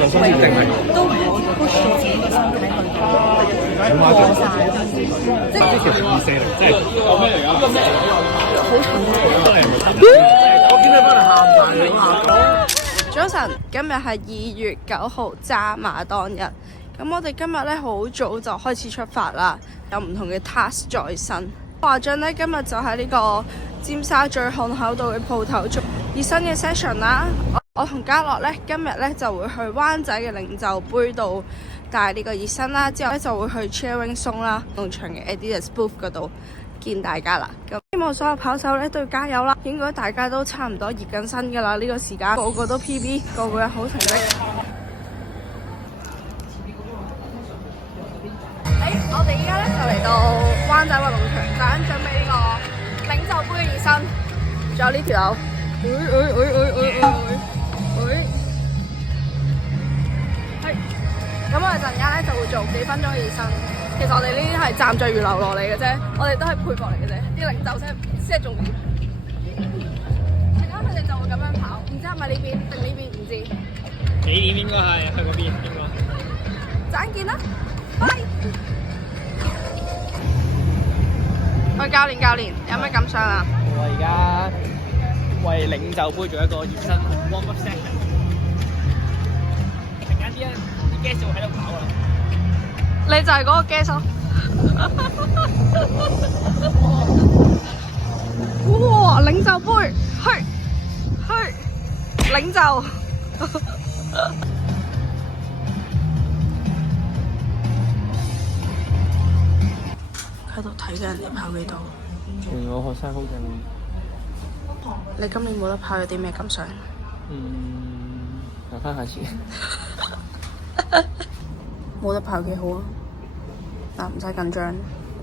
就先至定係都唔好 push 到自己嘅身體去到過晒，即係其實240即係有咩嚟㗎？呢個咩嚟㗎？好重要。都係我見你翻嚟喊曬你下。早晨，今日係2月9號渣馬當日。咁我哋今日咧好早就開始出發啦，有唔同嘅 task 在身。華俊咧今日就喺呢個尖沙咀漢口道嘅鋪頭做熱身嘅 session 啦。我同嘉樂咧今日咧就會去灣仔嘅領袖杯度帶呢個熱身啦，之後咧就會去 Cheering Zone 啦，農場嘅 Adidas booth 嗰度見大家啦。咁希望所有跑手咧都要加油啦！應該大家都差唔多熱緊身噶啦，呢個時間個個都 PB， 個個有好成績。我哋依家咧就嚟到灣仔運動場，就準備呢個領袖杯嘅熱身。仲有呢條友，咁我哋陣間咧就會做幾分鐘嘅熱身。其實我哋呢啲係站著如流落嚟嘅啫，我哋都係配角嚟嘅啫，啲領袖先係重點。陣間佢哋就會咁樣跑，唔知係咪呢邊定呢邊唔知。幾點應該係去嗰邊應該。陣間見啦，拜。喂，教練，有咩感想啊？我而家為領袖杯做一個熱身 warm up session。陣間啲guest 就會喺度跑啦。你就係嗰個 guest 咯。哇！領袖杯，去領袖。喺度睇緊人哋跑幾多。我學生好勁。你今年冇得跑，有啲咩感想？留翻下次。冇得跑幾好啊！嗱，唔使緊張，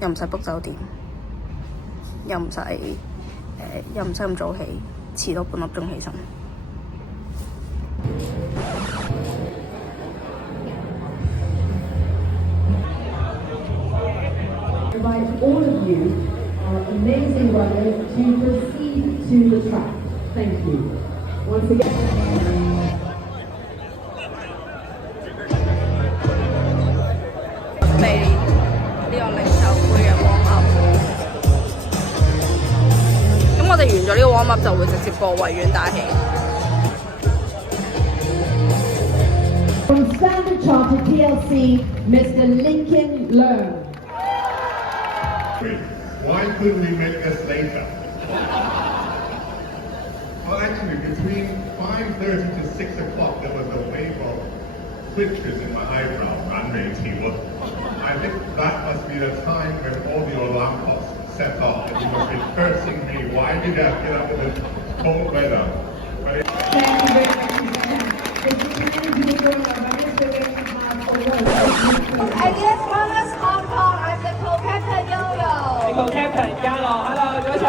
又唔使 book 酒店，又唔使咁早起，遲到半粒鐘起身。Invite all of you, our amazing runners, to proceed to the track. Thank you. Once again. 呢個領袖杯嘅 warm up， 咁我哋完咗呢個 warm up 就會直接過維園打氣。From Standard Chartered PLC, Mr. Lincoln Learn. Why couldn't we make this later? Well, actually, between 5:30 to 6 o'clock, there was a wave of twitches in my eyebrow. I think that must be the time when all the alarm clocks set off, and you must be cursing me. Why did I get up in this cold weather? But it Adidas Runners Hong Kong, I'm the co-captain Yo-Yo. Co-captain 嘉樂 ，hello 早晨。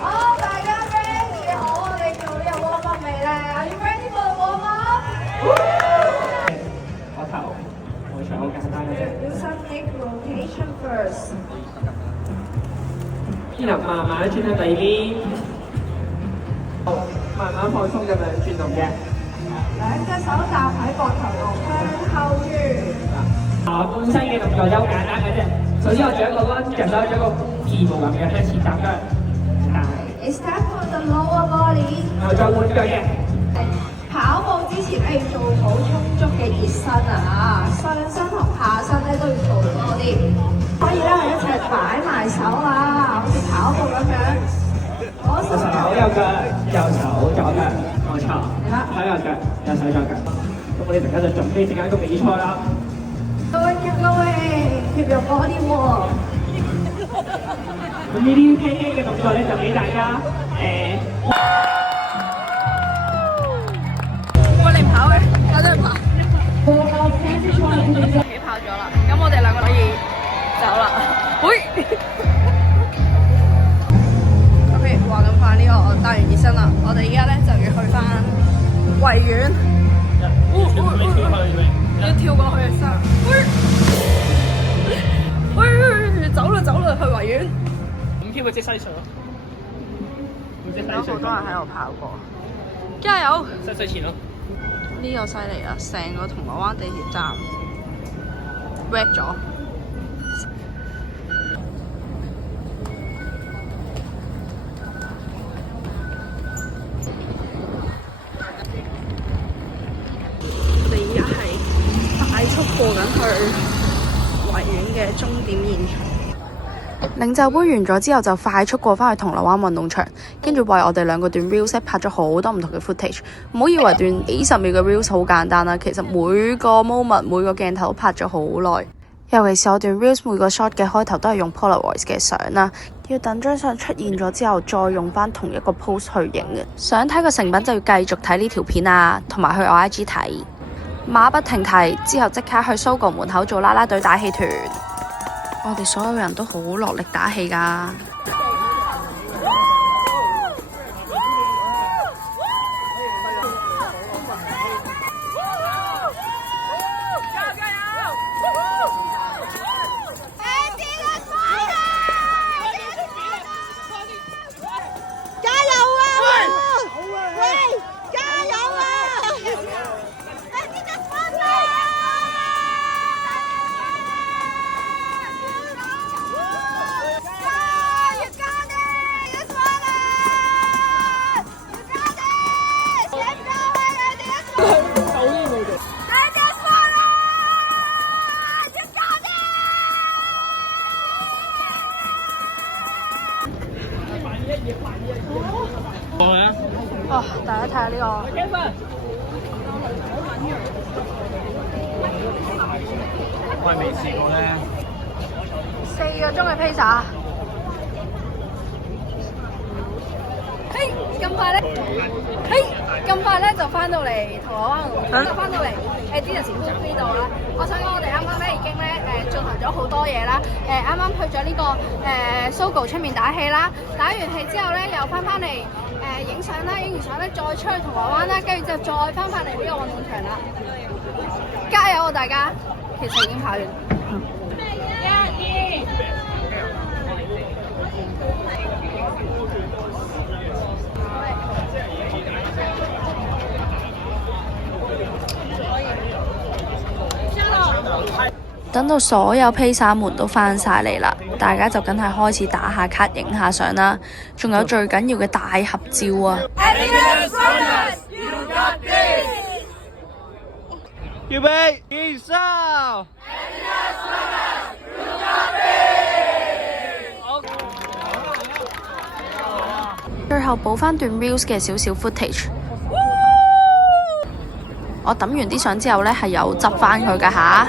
好，大家 ready 好，我哋做呢個 warm up 未咧 ？Are you ready for the warm up? 我頭好長好簡單嘅啫。Do some hip rotation first. 然後慢慢轉到第二邊，慢慢放鬆咁樣轉動嘅。兩隻手搭喺膊頭度，向後轉。本身嘅動作就好簡單嘅啫。首先我做一個 lunge， 隻手做一個屁股咁嘅向前踏腳，Is that for the lower body？ 然後再換腳嘅。跑步之前咧要做好充足嘅熱身啊！上身同下身咧都要做多啲。可以咧係一齊擺埋手啊，好似跑步咁樣。左手右腳，右手左腳，冇錯。左右腳，右手左腳。咁我哋陣間就準備陣間一個比賽啦。Keep going，keep your body warm。咁呢啲輕輕嘅動作咧，就俾大家我嚟跑嘅，我都係跑。 For our standard chartered 起跑咗啦，咁我哋兩個可以走啦。喂，OK， 話咁快呢個帶完熱身啦，我哋而家咧就要去翻維園，要跳過去嘅時候，喂，走啦去維園。5K 會即西水咯，會即西水。有好多人喺度跑過。加油！塞塞錢咯！呢個犀利啦，成個銅鑼灣地鐵站 wet 咗。我哋而家係快速過緊去維園嘅終點現場。領袖杯完咗之後，就快速過返去銅鑼灣運動場，跟住為我哋兩個段 reels 拍咗好多唔同嘅 footage。唔好以為段幾十秒嘅 reels 好簡單啦，其實每個 moment 每個鏡頭都拍咗好耐。尤其是我段 reels 每個 shot 嘅開頭都係用 Polaroid 嘅相啦，要等張相出現咗之後，再用返同一個 pose 去影嘅。想睇個成品就要繼續睇呢條片啊，同埋去我 IG 睇。馬不停蹄，之後即刻去 Sogo 門口做啦啦隊打氣團。我哋所有人都好落力打氣㗎。哦，大家睇下呢個，我係未試過咧。4個鐘嘅披薩。嘿，咁快咧？嘿，咁快咧就翻到嚟銅鑼灣，就翻到嚟Adidas展呢度啦。我想講，我哋啱啱咧已經咧進行咗好多嘢啦。啱啱去咗呢個Sogo 出面打氣啦，打完氣之後咧又翻嚟。影相啦，影完相咧再出去銅鑼灣啦，跟住之後再翻返嚟呢個運動場啦。加油啊大家！其實已經跑完。等到所有披薩門都翻晒嚟啦，大家就梗係開始打下卡、影下相啦，仲有最緊要嘅大合照啊！預備，起手！最後補翻段 reels 嘅少少 footage。我抌完啲相之後呢，係有執翻佢㗎吓。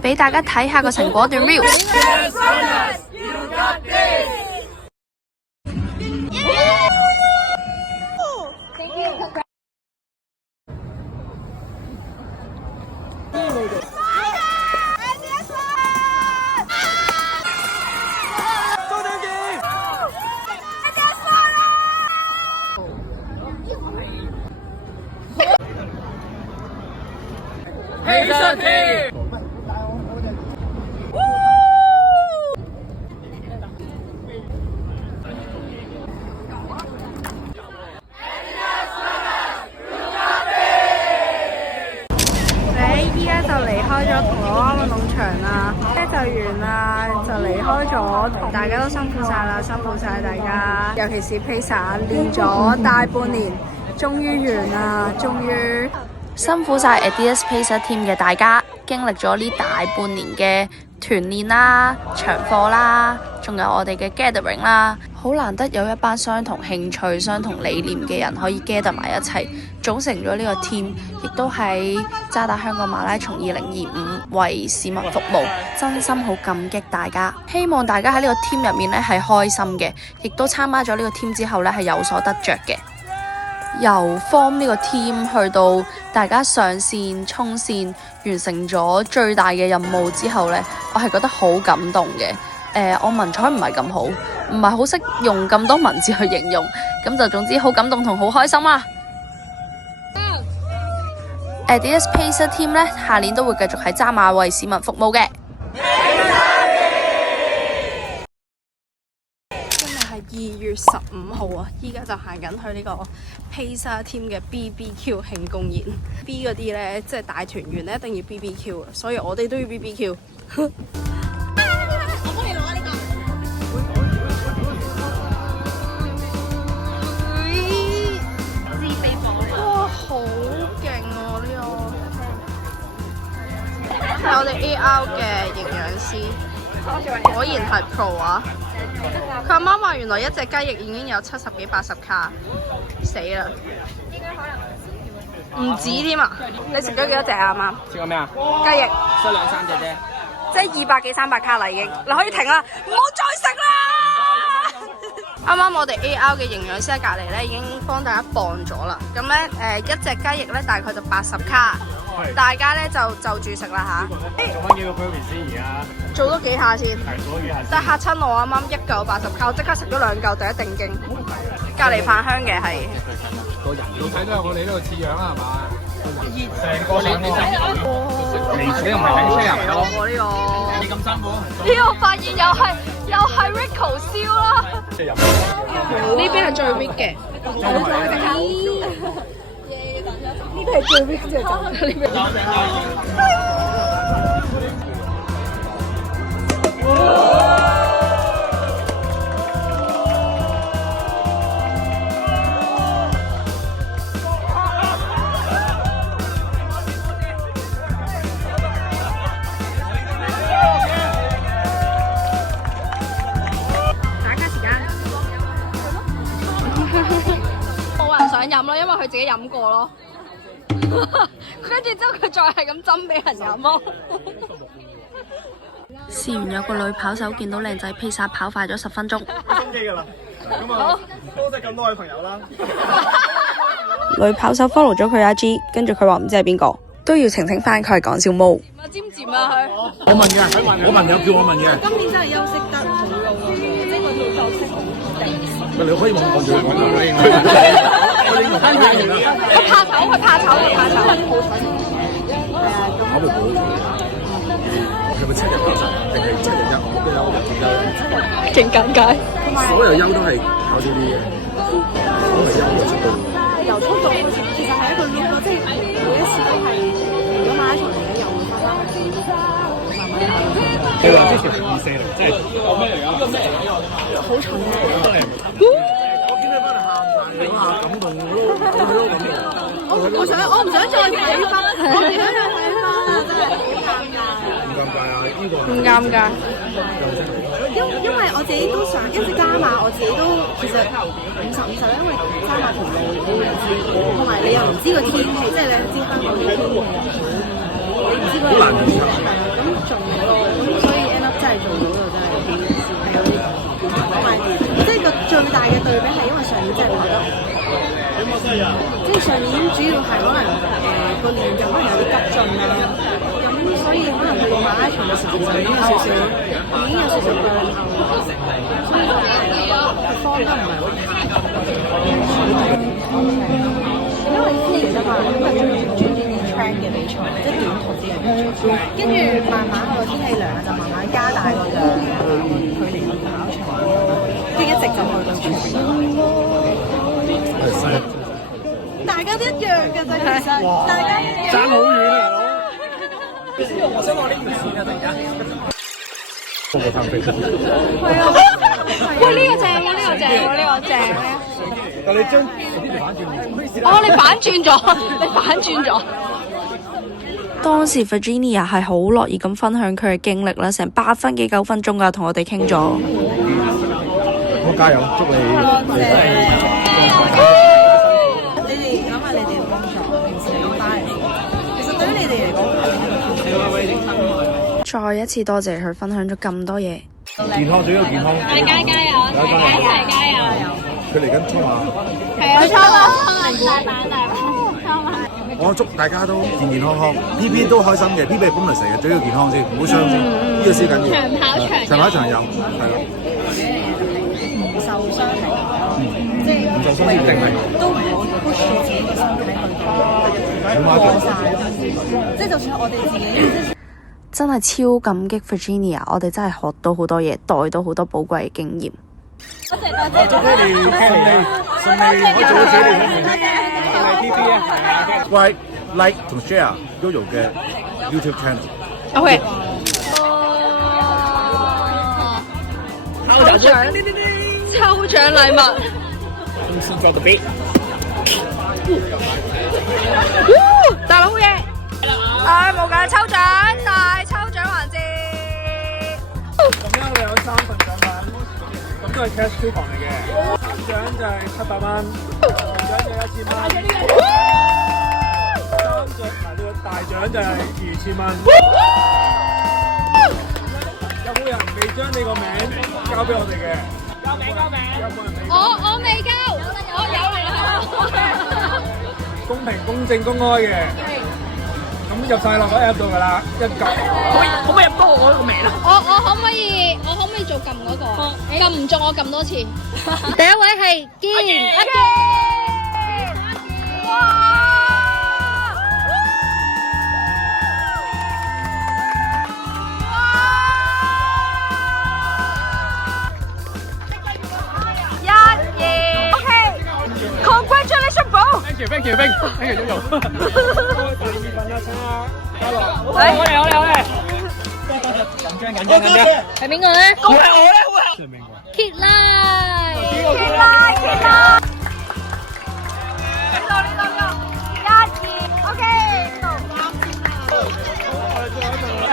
俾大家睇下個成果段 reels。開咗銅鑼灣運動場啦，就完啦，就離開咗，大家都辛苦晒啦，辛苦晒大家，尤其是披薩練咗大半年，終於完啦，終於辛苦晒 Adidas Pacer Team 嘅大家，經歷咗呢大半年嘅團練啦、長課啦，仲有我哋嘅 gathering 啦，好難得有一班相同興趣、相同理念嘅人可以 gather 埋一齊，組成咗呢個 team， 亦都喺渣打香港馬拉松2025為市民服務，真心好感激大家。希望大家喺呢個 team 入面咧係開心嘅，亦都參加咗呢個 team 之後咧係有所得着嘅。由 form 呢個 team 去到大家上線衝線，完成咗最大嘅任務之後呢，我係覺得好感動嘅。我文采唔係咁好，唔係好識用咁多文字去形容，咁就總之好感動同好開心啦。Adidas Pacer Team 呢，下年都會繼續喺渣馬為市民服務嘅。2月15號啊，依家就行緊去呢個披薩添嘅 BBQ 慶功宴。B 嗰啲呢，即係大團圓咧，一定要 BBQ 啊，所以我哋都要 BBQ。我幫你攞呢個。哇，好勁喎呢個！係我哋 AR 嘅營養師，果然係 Pro 啊！佢阿媽話原來一隻雞翼已經有70幾80卡，死啦！唔止添啊！你食咗幾多隻啊？阿媽？食過咩啊？雞翼得2、3隻啫。即係200幾300卡啦已經，你可以停啦，唔好再食啦！啱啱我哋 AR 嘅營養師喺隔離咧已經幫大家磅咗啦，咁咧一隻雞翼咧大概就80卡，大家咧就住食啦嚇。做翻幾個 burger 先而家？做多幾下先。係做多幾下先。但係嚇親我啱啱1嚿80卡，我即刻食咗2嚿，第一定驚。隔離飯香嘅係。個人老細都有我哋呢個似樣啦，係嘛？成個你嚟死又唔係頂車人咯。我呢個。你咁辛苦？呢個發現又係 Rico 燒啦。呢邊係最 weak 嘅。呢邊係最 weak 嘅就。想飲咯，因為佢自己飲過咯。跟住之後佢再係咁斟俾人飲咯。試完有個女跑手見到靚仔披薩跑快咗10分鐘。心機㗎啦，咁啊多謝咁多位朋友啦。女跑手 follow 咗佢IG，跟住佢話唔知係邊個，都要澄清翻佢係講笑毛。尖尖啊佢！我問嘅，我朋友叫我問嘅。今年真係休息得好好啊，即係我哋休息好定。你可以問我叫佢講啦。佢怕醜，佢怕醜，佢怕醜。考慮到係咪7日8日定係7日1？我都有勁尷尬。所有休都係考呢啲嘅，所謂休嘅速度。由速度開始，其實係一個 loop 咯，即係每一次都係如果馬拉松嚟嘅又會發生嘅事，慢慢下。你話之前240即係有咩嚟㗎？呢個咩嚟㗎？好重啊！我見你翻嚟喊曬，你話感動咯，我唔想再睇翻，我唔想再睇翻啦，真係好尷尬。唔尷尬啊？呢個唔尷尬。因為我自己都想，跟住加碼，我自己都其實50-50，因為加碼條路你唔知，同埋你又唔知個天氣，即係你知香港啲天氣又好，你唔知嗰個天氣係啊，咁仲咯，咁所以 end up 真係做到就真係好意思，係有啲同埋即係個最大嘅對比係因為上年真係跑得，即係上年主要係可能個練習可能有啲急進啦，咁所以可能去到馬拉松嘅時候就已經有少少burn out，所以方得唔係好因為知㗎嘛，咁係專啲 track 嘅比賽，即係短途啲嘅比賽，跟住慢慢個天氣涼就慢慢加大個距離去跑長，即係一直就去到長。大家都一樣嘅啫，其實大家爭好遠啊！我想攞呢條線啊！突然間，個個攤飛出嚟。係啊！喂，呢個正喎，呢個正喎，呢個正咧。但你將呢條反轉咗。哦，你反轉咗，你反轉咗。當時 Virginia 係好樂意咁分享佢嘅經歷啦，成8分幾9分鐘㗎，同我哋傾咗。好加油，祝你！你哋諗下你哋嘅工作，平時咁翻嚟，其實對於你哋嚟講再一次多謝佢分享咗咁多嘢。健康最緊要健康。大家加油，一齊加油！佢嚟緊衝馬。係啊，大把。我祝大家都健健康康 ，PP 都開心嘅 ，PP 係bonus嚟嘅，最緊要健康先，唔好傷先，呢個先緊要。長跑長有，係咯。唔受傷嚟講，即係唔受傷先定係。都唔好 push 住自己個身體去過晒，即係就算我哋自己。真係超感激 Virginia，我哋真係學到好多嘢，帶到好多寶貴嘅經驗。祝 Kelly 順利可以做到自己理想嘅。喂，like 同 share Yoyo 嘅 YouTube channel。OK。抽獎禮物。大佬好嘢！冇計，抽獎大抽獎環節。咁樣我哋有3份獎品，咁都係 cash coupon 嚟嘅。獎就係700蚊，獎就係1000蚊。呢個大獎就係2000蚊。有冇人未將你個名交俾我哋嘅？交名。有冇人未？我未交，我有嚟啦。公平、公正、公開嘅。咁入晒落個 app 度㗎啦，一撳。可唔可以入多我個名啊？我可唔可以做撳嗰個？撳唔中我撳多次。第一位係堅，阿堅。哇！Congratulations, bro! Thank you, Yoyo。我嚟。緊張。係邊個咧？我咧。Kid Lie。OK。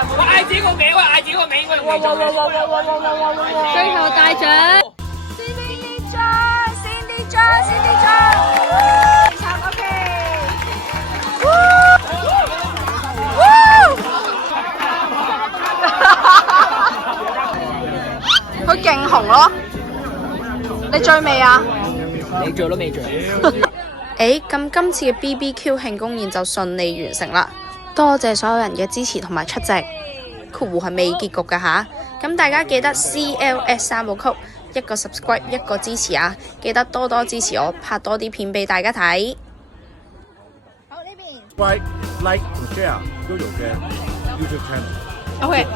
我嗌自己個名。最後大獎。Cindy 張。OK。佢勁紅咯，你醉未啊？你醉都未醉。咁今次嘅 BBQ 慶功宴就順利完成啦，多謝所有人嘅支持同埋出席，括弧係未結局㗎吓，咁大家記得 CLS 3部曲，一個 subscribe 一個支持啊，記得多多支持我，拍多啲片俾大家睇。喂，like 同 share Yoyo 嘅 YouTube channel。OK。